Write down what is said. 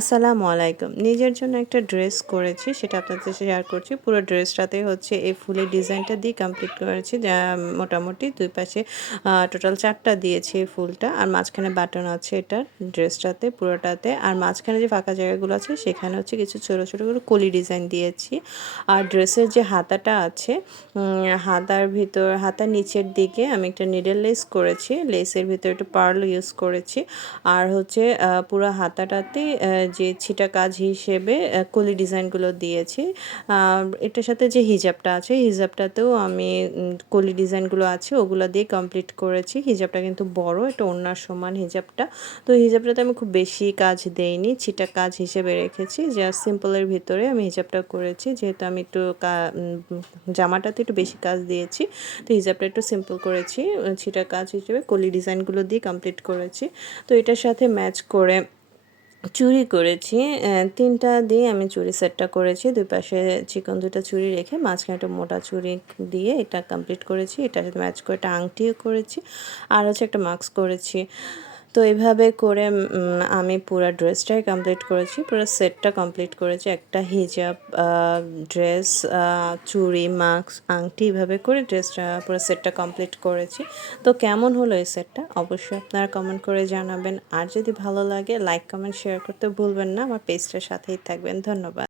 আসসালামু আলাইকুম। নিজের জন্য একটা ড্রেস করেছি, সেটা আপনাদের সাথে শেয়ার করছি। পুরো ড্রেসটাতে হচ্ছে এই ফুলের ডিজাইনটা দিয়ে কমপ্লিট করেছি। যা মোটামুটি ২ পাশে টোটাল ৪ টা দিয়েছি এই ফুলটা। আর মাঝখানে বাটন আছে এটার ড্রেসটাতে পুরোটাতে। আর মাঝখানে যে ফাঁকা জায়গাগুলো আছে সেখানে হচ্ছে কিছু ছোট, ছোট করে কলি ডিজাইন দিয়েছি। আর ড্রেসের যে হাতাটা আছে, হাতার নিচের দিকে আমি একটা নিডল লেস করেছি। লেসের ভিতরে একটু পার্ল ইউজ করেছি। আর হচ্ছে পুরো হাতাটাতে যে ছিটা কাজ হিসেবে কলি ডিজাইনগুলো দিয়েছি। এটার সাথে যে হিজাবটা আছে, হিজাবটাতেও আমি কলি ডিজাইনগুলো আছে ওগুলো দিয়ে কমপ্লিট করেছি। হিজাবটা কিন্তু বড়, এটা ওড়নার সমান হিজাবটা। তো হিজাবটাতে আমি খুব বেশি কাজ দেইনি, ছিটা কাজ হিসেবে রেখেছি। জাস্ট সিম্পলের ভিতরে আমি হিজাবটা করেছি, যেহেতু আমি একটু জামাটাতে একটু বেশি কাজ দিয়েছি। তো হিজাবটা একটু সিম্পল করেছি, ছিটা কাজ হিসেবে কলি ডিজাইনগুলো দিয়ে কমপ্লিট করেছি। তো এটার সাথে ম্যাচ করে চুড়ি করেছি। ৩ টা দিয়ে আমি চুড়ি সেটটা করেছি। ২ পাশে চিকন ২ টা চুড়ি রেখে মাঝখানে একটা মোটা চুড়ি দিয়ে এটা কমপ্লিট করেছি। এটার সাথে ম্যাচ করে একটা আংটিও করেছি। আর হচ্ছে একটা মাস্ক করেছি। তো এভাবে করে আমি পুরা ড্রেসটাই কমপ্লিট করেছি। পুরো সেটটা কমপ্লিট করেছি। একটা হিজাব, ড্রেস, চুড়ি, মাস্ক, আংটি এভাবে করে ড্রেসটা পুরো সেটটা কমপ্লিট করেছি। তো কেমন হলো এই সেটটা অবশ্যই আপনারা কমেন্ট করে জানাবেন। আর যদি ভালো লাগে লাইক, কমেন্ট, শেয়ার করতে ভুলবেন না। আমার পেজটার সাথেই থাকবেন। ধন্যবাদ।